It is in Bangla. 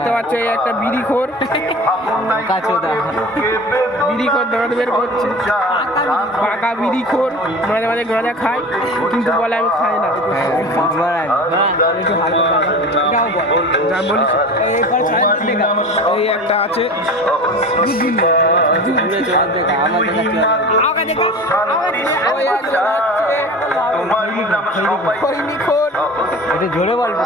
দেখতে পাচ্ছ এই একটা বিড়িখোর বিড়িখোর দাঁত বের করছে, পাকা বিড়িখোর, মাঝে মাঝে গাঁজা খায় কিন্তু বলে আমি খাই না। যা বলিস এই একটা আছে জোরে বলবো